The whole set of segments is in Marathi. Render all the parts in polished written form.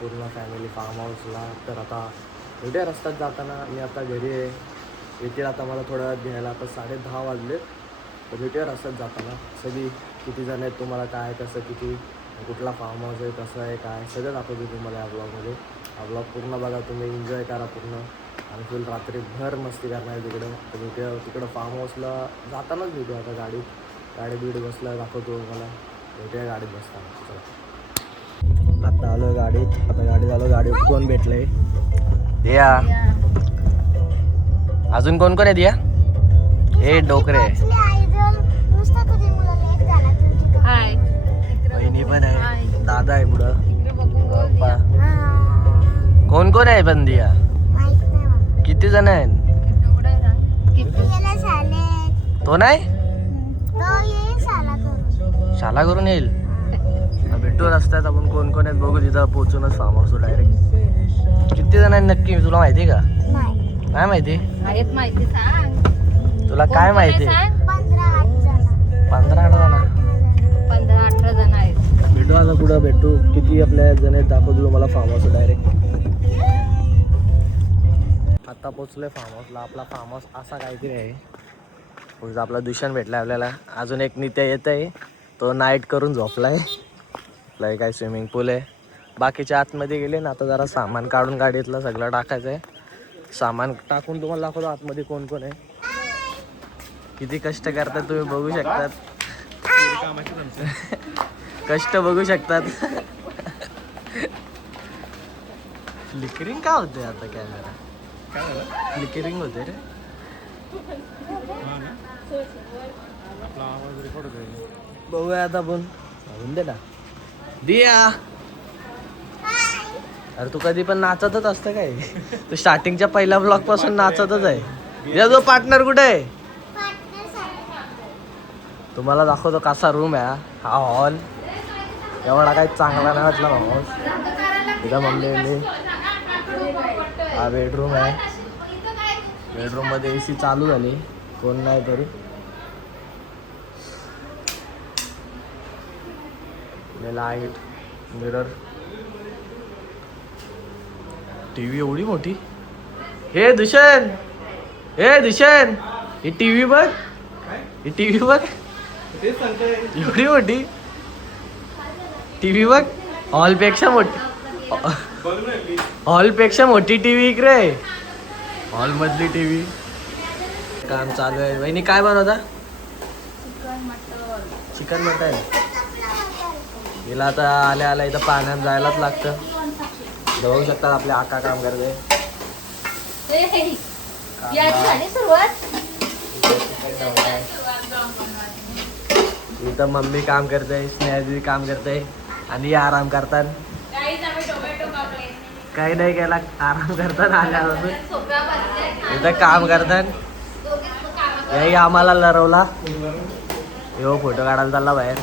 पूर्ण फॅमिली फार्म हाऊसला. तर आता भेटूया रस्त्यात जाताना. मी आता घरी आहे, येतील आता मला थोड्या वेळात घ्यायला. आता 10:30 वाजले. तर भेटूया रस्त्यात जाताना. सगळी किती जण आहेत, तुम्हाला काय कसं किती कुठला फार्म हाऊस आहे कसं आहे काय सगळं दाखवतो तुम्हाला या ब्लॉगमध्ये. हा ब्लॉग पूर्ण बघा तुम्ही, एन्जॉय करा पूर्ण. आणि फुल रात्रीभर मस्ती करणार आहे तिकडं. तर भेटूया तिकडं फार्म हाऊसला जातानाच भेटूया. आता गाडी बीड बसला दाखवतो मला. भेटूया गाडीत बसताना. चला आता आलो गाडीत. आता गाडीत आलो. गाडीत कोण भेटलंय? दिया. अजून कोण कोण आहे दिया? हे डोकरे बहिणी पण आहे, दादा आहे पुढं. कोण कोण आहे पण दिया? किती जण आहेत? तो नाही शाला करून येईल. भेटू रस्त्यात आपण कोण कोण आहेत बघू. तिथं पोहोचूनच फार्म हाऊस डायरेक्ट. किती जण आहेत नक्की तुला माहिती का? काय माहिती? तुला काय माहिती? 15-18 जण आहेत. भेटू आता पुढं भेटू. किती आपल्या जण आहेत दाखवतो तुम्हाला फार्म हाऊस डायरेक्ट. आता पोचलोय फार्म हाऊसला. आपला फार्म हाऊस असा काहीतरी आहे. पुढचा आपला दुष्यंत भेटला आपल्याला. अजून एक नित्या येत आहे, तो नाईट करून झोपलाय. आपला काय स्विमिंग पूल आहे. बाकीचे आतमध्ये गेले ना. आता जरा सामान काढून गाडीतलं सगळं टाकायचं आहे. सामान टाकून तुम्हाला दाखवतो आतमध्ये कोण कोण आहे. किती कष्ट करतात तुम्ही बघू शकतात. कष्ट बघू शकतात. फ्लिकरिंग का होते आता कॅमेरा? फ्लिकरिंग होते रे. बघूया आता आपण. होऊन दे ना दिया. अरे तू कधी पण नाचतच असतं काय? तू स्टार्टिंगच्या पहिल्या ब्लॉग पासून नाचतच आहे. या जो पार्टनर कुठे आहे? तुम्हाला दाखवतो कसा रूम आहे हा हॉल. एवढा काही चांगला नाही वाटला माणूस. इथं मम्मी हा बेडरूम आहे. बेडरूम मध्ये AC चालू झाली, कोण नाही तरी. लाईट, मिरर, टीव्ही एवढी मोठी. हे दुष्यंत, हे दुष्यंत, ही टीव्ही बघ. ही टीव्ही बघ एवढी मोठी. टीव्ही बघ. हॉलपेक्षा मोठी टीव्ही इकडे. हॉल मधली टीव्ही. काम चालू आहे. वहिनी काय बनवता? Chicken mutton. हिला आता आल्या आल्या इथं पाण्यात जायलाच लागतं. बघू शकतात आपले आका काम करते. इथं मम्मी काम करते, स्नेहाजी काम करते आणि आराम करतात. काही नाही केला, आराम करतात. आल्यापासून इथं काम करतात. याही आम्हाला लरवला. यो फोटो काढायला चालला बाहेर.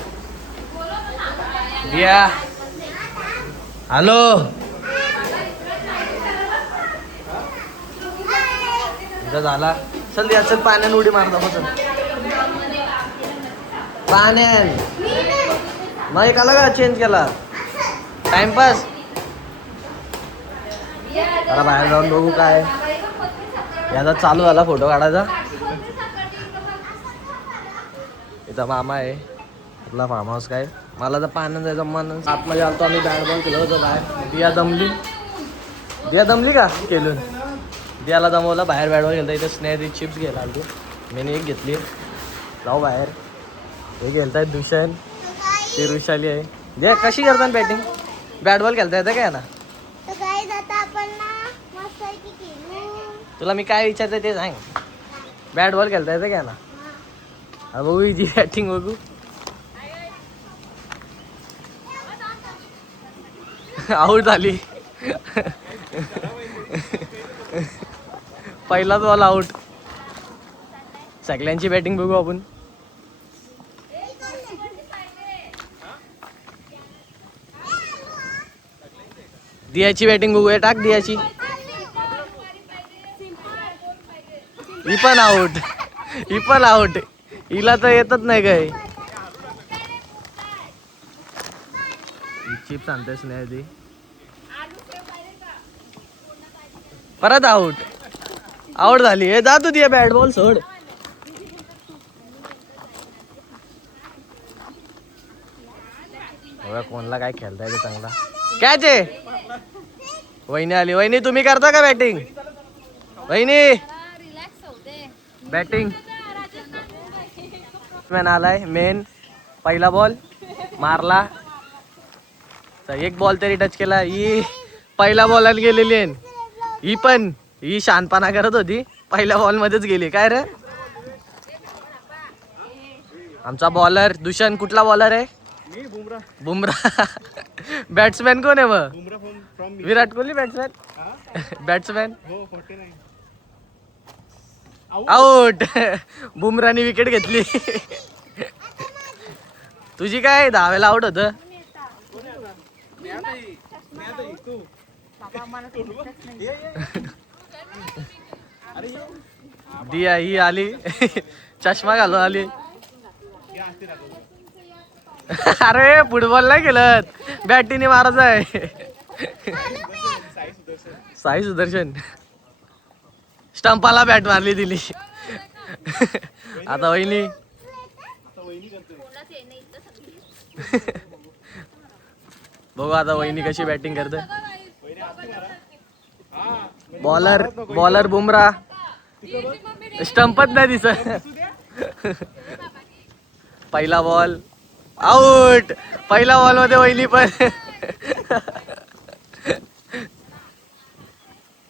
दिया हॅलो. इथं झाला. चल दिया चल पाण्यान उडी मारता बस. पाण्यान मग एकाला का चेंज केला टाइमपास. जरा बाहेर जाऊन बघू काय. याचा चालू झाला फोटो काढायचा. इथं मामा आहे. आपला फार्म हाऊस काय. मला तर पाण्यात जायचं मन. आतमध्ये आलतो आम्ही. बॅट बॉल केलं होतं बाहेर. दिया दमली का केलून. दियाला दमवलं. बाहेर बॅट बॉल गेलं. इथं स्नेहा चिप्स घ्यायला आलो. मी एक घेतली. जाऊ बाहेर. हे खेळतायत दुष्यंत, ती ऋषाली आहे. दे कशी करतात बॅटिंग? बॅट बॉल खेळता येतं काय ना? तुला मी काय विचारते ते सांग. बॅट बॉल खेळता येतं काय ना? हा बघू हिची बॅटिंग बघू. आऊट झाली. पहिलाच बॉल आऊट. सगळ्यांची बॅटिंग बघू आपण. दियाची बॅटिंग बघूया. टाक दियाची. ही पण आऊट. हिला तर येतच नाही काय. चिप्स आणतेस नाही ती. परत आउट. आउट झाली. हे जा तू ती बॅट बॉल सोड. कोणला काय खेळता येते चांगला. कॅच आहे. वहिनी आली. वहिनी तुम्ही करता का बॅटिंग? वहिनी बॅटिंग. मॅन आलाय मेन. पहिला बॉल मारला. एक बॉल तरी टच केला. ही पहिल्या बॉलाला गेलेली आहे. ही पण ही शानपणा करत होती. पहिल्या बॉल मध्येच गेली. काय रे आमचा बॉलर दुष्यंत. कुठला बॉलर आहे? बुमरा. बॅट्समॅन कोण आहे मग? Virat Kohli batsman. Batsman out. बुमरानी विकेट घेतली. तुझी काय 10 वेळेला आउट होत. दिया ही आली. चष्मा घालून आली. अरे फुटबॉल नाही खेळत, बॅटीने मारायचं आहे. साई सुदर्शन स्टंपाला बॅट मारली दिली. आता वहिनी बघू आता वहिनी कशी बॅटिंग करते. बॉलर बुमरा. स्टंपच नाही दिसत. पहिला बॉल आउट. पहिला बॉल मध्ये वहिनी पण.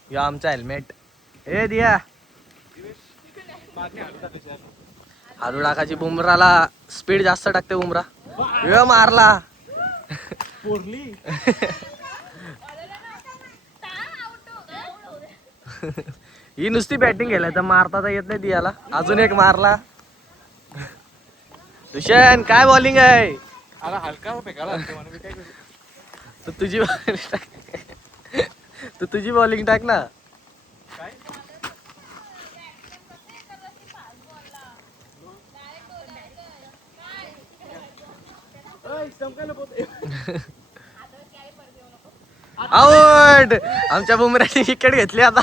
या आमचा हेल्मेट. ए दिया हारू टाकाची. बुमराला स्पीड जास्त टाकते बुमरा. मारला. ही नुसती बॅटिंग केलं तर मारता तर येत नाही दियाला. अजून एक मारला. दुष्यंत काय बॉलिंग आहे. तू तुझी बॉलिंग टाक ना. आउट. आमच्या बुमराने विकेट घेतली. आता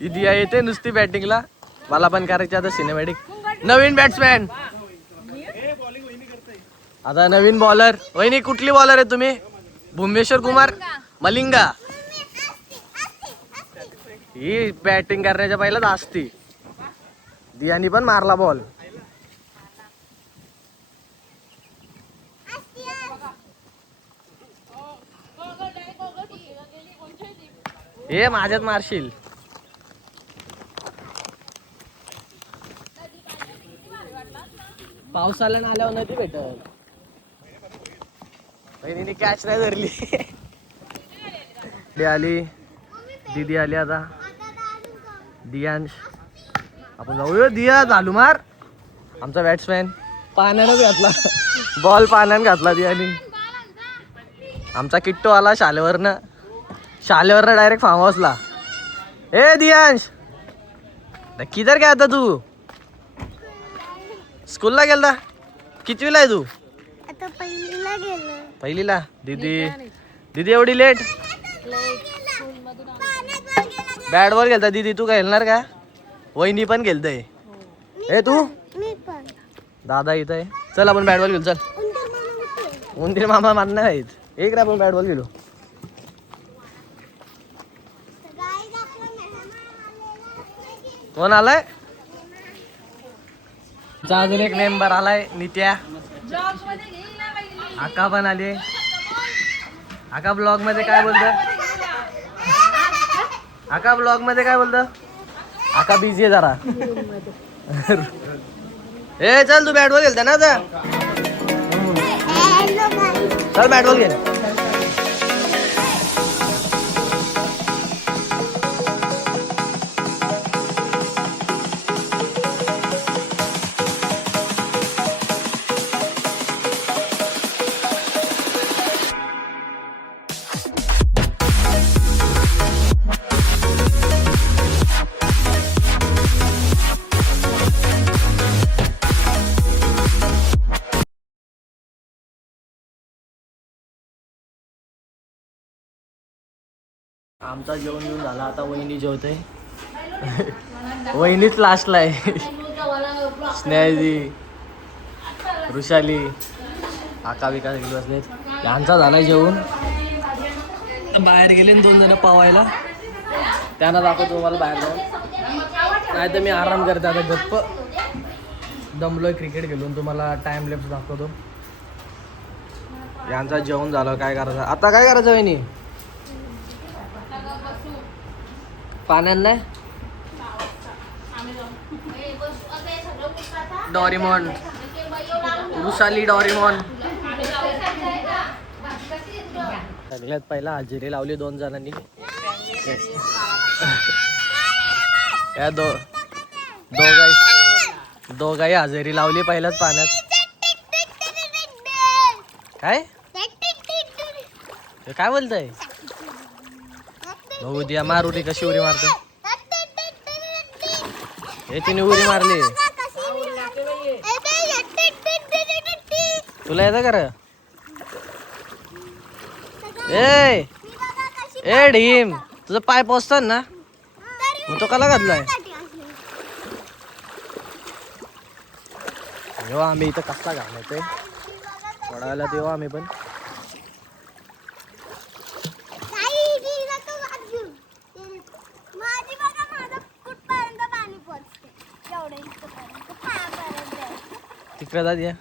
दिया येते नुसती बॅटिंगला. मला पण करायची आता सिनेमॅटिक. नवीन बॅट्समॅन. आता नवीन बॉलर. वहिनी कुठली बॉलर आहे तुम्ही? भुवनेश्वर कुमार मलिंगा. ही बॅटिंग करण्याच्या पहिलाच असती. दियानी पण मारला बॉल. हे माझ्यात मारशील. पावसाला नाल्यावर नदी भेटत. बहिणीने कॅच नाही धरली. आली दीदी आली. आता दियांश. आपण जाऊया. दिया चालू मार. आमचा बॅट्समॅन पाण्यानंच घातला बॉल. पाण्यानं घातला दियानी. आमचा किट्टू आला शालेवरनं. Direct form हाऊसला. ए दियांश किधर काय आता तू? स्कूलला गेला. कितवीला आहे तू? आता पहिलीला गेलो. पहिलीला. दीदी एवढी लेट. बॅट बॉल खेळता दीदी. तू काय खेळणार का? वहिनी पण खेळतय. ए तू? मी पण. दादा इथं आहे. चल आपण बॅट बॉल खेळू. चल. उंदीर मामा मारणार आहेत. एक रे आपण बॅट बॉल खेळू. कोण आलाय? अजून एक मेंबर आलाय नित्या. आका पण आले. आका ब्लॉग मध्ये काय बोलत? आका ब्लॉग मध्ये काय बोलत? आका बिझी आहे जरा. ए चल तू बॅट बॉल खेळता ना आता. चल बॅट बॉल खेळ. आमचा जेवण येऊन झाला, आता वहिनी जेवते. वहिनीच लास्टला आहे. स्नेहाजी, वृषाली, आका बिका सगळे बसलेत. यांचा झाला जेवण. बाहेर गेले 2 जण पावायला. त्यांना दाखवतो तुम्हाला बाहेर जाऊन. नाही तर मी आराम करते आता गप्प. दमलोय क्रिकेट खेळून. तुम्हाला टाइम लेफ्ट दाखवतो. यांचा जेवण झालं. काय करायचं आता? काय करायचं वहिनी? पाण्यात नाही. Doraemon, Vrushali Doraemon. सगळ्यात पहिला हजेरी लावली 2 जणांनी. या दोघाही हजेरी लावली पहिल्याच पाण्यात. काय काय बोलताय? भाऊ द्या मार उडी. कशी उडी मारते? हे तिने उडी मारली. तुला येतं का रे? ए ढीम, तुझं पाय पोचतात ना, मग तो कला घातलाय? जेव्हा आम्ही इथं कसला घालायचंय पडायला तेव्हा आम्ही पण. तिकडे जा द्या.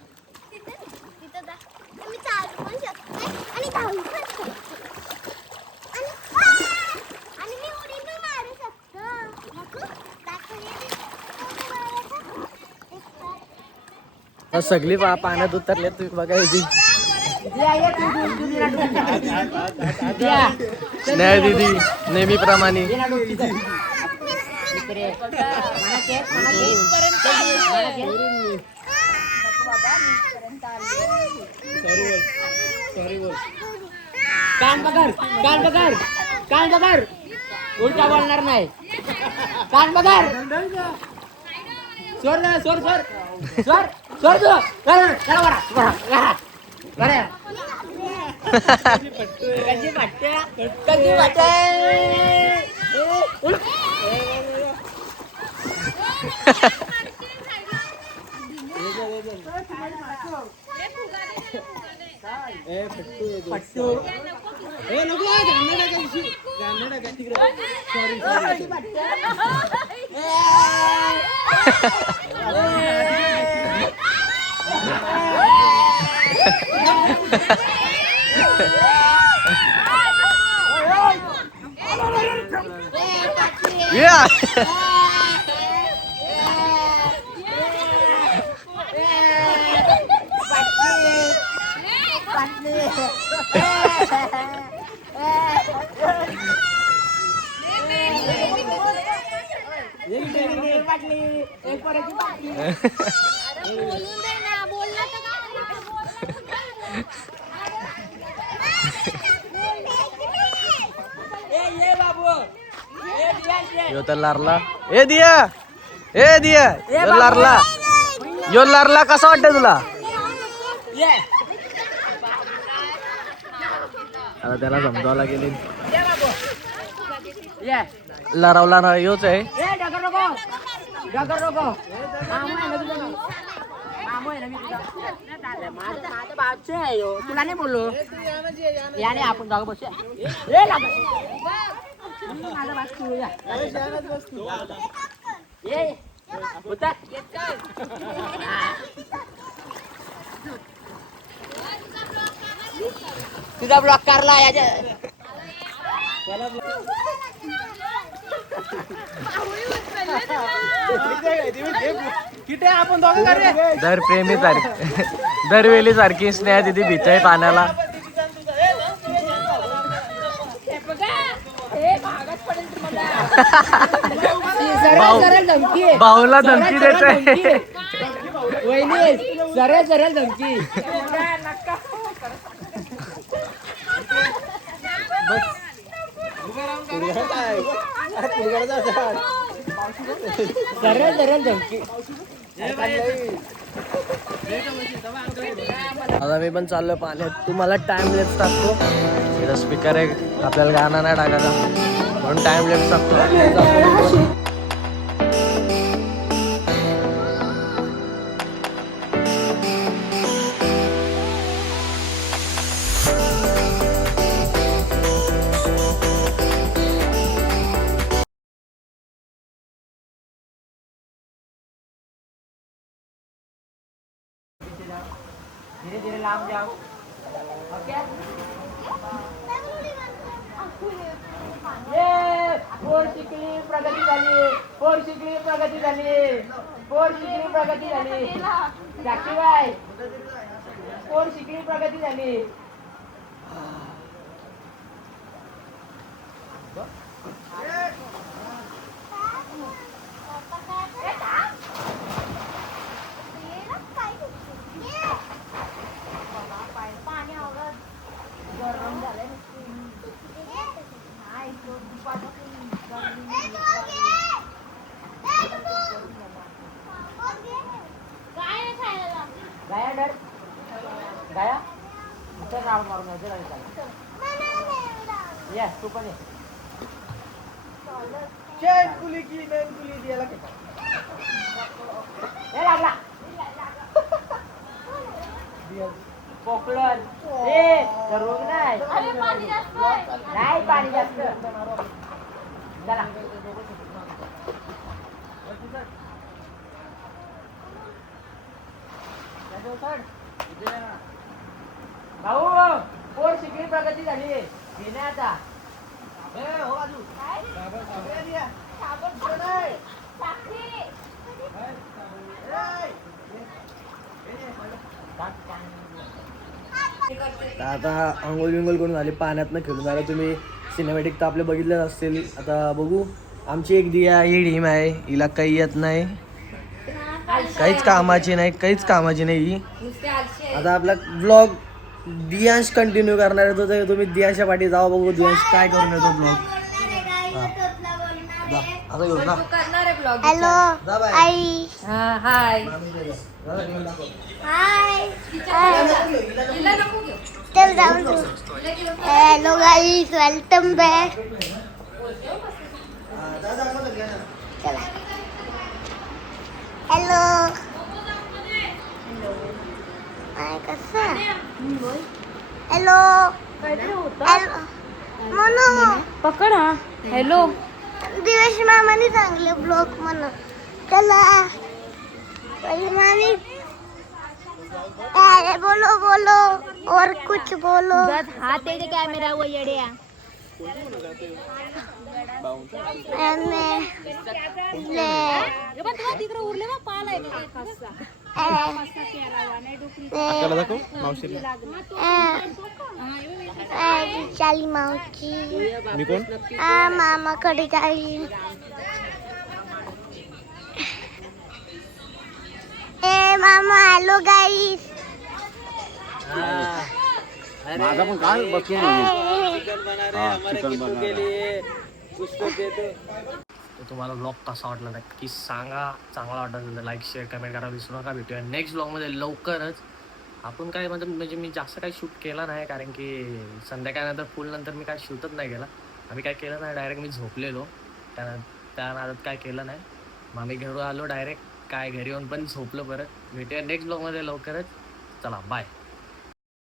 सगळी पाण्यात उतरले. तुम्ही बघा याची स्नेहा दीदी नेहमीप्रमाणे. कान पकड, कान पकड, कान पकड. उलटा बोलणार नाही. कान पकड. सोड ना, सोड सोड सोड सोड तू. चला बरा बरा बरा. कशी वाटते? कशी वाटते? पट्टू ए नको गाणं कशी गाणं का तिकडे. Sorry sorry. Yeah. यो तर लारला. ए दिया, ए दिया, यो लारला. यो लारला कसा वाटतंय तुला? आता त्याला समजावला गेले. लारावला ना योच आहे. तुला नाही बोललो. याने आपण जाऊ बस. माझा बास तू या. ये उतर. तुझा ब्लॉक करला याच्या. दर प्रेमी सारखी दरवेळी सारखी स्नेहा दिदी भिचाय पाण्याला. भाऊला धमकी देते. वहिनी सरळ सरळ धमकी. सरळ सरळ धमकी. आता मी पण चाललोय पाण्यात. तुम्हाला टाइम लेफ्ट टाकतो. स्पीकर आहे, आपल्याला गाणं नाही टाकायचा. म्हणून टाइम लेट लागतो. धीरे धीरे लांब जाओ. ओके. ये पोर शिकली प्रगती झाली. पोर शिकली प्रगती झाली. पोर शिकली प्रगती झाली. साक्षीबाई पोर शिकली प्रगती झाली. गाया डर गाया इथं राऊंड मारून यायचं राहील. ये तू पण ये. चैन कुली की नैन कुली दियाला के हे लागला पोकळण. ए करू नाही. नाही पाणी जास्त चला. भाऊ पोर शिकली प्रगती झाली. घेणे आता. आता आंघोळ विंगोल करून झाली, पाण्यातनं खेळून झालं. तुम्ही सिनेमॅटिक तर आपले बघितलेच असतील. आता बघू. आमची एक दिया ही टीम आहे, हिला काही येत नाही, काहीच कामाची नाही, काहीच कामाची नाही ही. आता आपला ब्लॉग दियांश कंटिन्यू करणार आहे, तर तुम्ही दियांशच्या पाठी जावा. बघू दियांश काय करून येतो ब्लॉग. आता घेऊन ना. हॅलो आई. हाय. हाय. चल जाऊन तू. हॅलो गाईस, वेलकम बॅक. चला. हॅलो. काय कसं? हॅलो. हॅलो. म्हणून पकड हा. हॅलो. दिवेश मामाने सांगले ब्लॉग म्हणून. चला पहिले मामी. अरे बोलो बोलो और कुछ बोलो. हात आहे कॅमेरा व येड्या. तिकडे उरले बा पाल आहे काय खासा. चाली मावची. मी कोण? मामाकडे जाईल. ए मामा हॅलो गाईस. माझा पण काय बघतो तर तुम्हाला ब्लॉग कसा वाटला नक्की सांगा. चांगला वाटला तर लाईक शेअर कमेंट करा विसरू नका. भेटूया नेक्स्ट ब्लॉगमध्ये लवकरच. आपण काय म्हणजे मी जास्त काही शूट केला नाही, कारण की संध्याकाळनंतर फुल नंतर मी काय शूटच नाही केला. आम्ही काय केलं नाही, डायरेक्ट मी झोपलेलो. त्या नादात काय केलं नाही. मग आम्ही घरी आलो डायरेक्ट. काय घरी येऊन पण झोपलो परत. भेटूया नेक्स्ट ब्लॉगमध्ये लवकरच. चला बाय.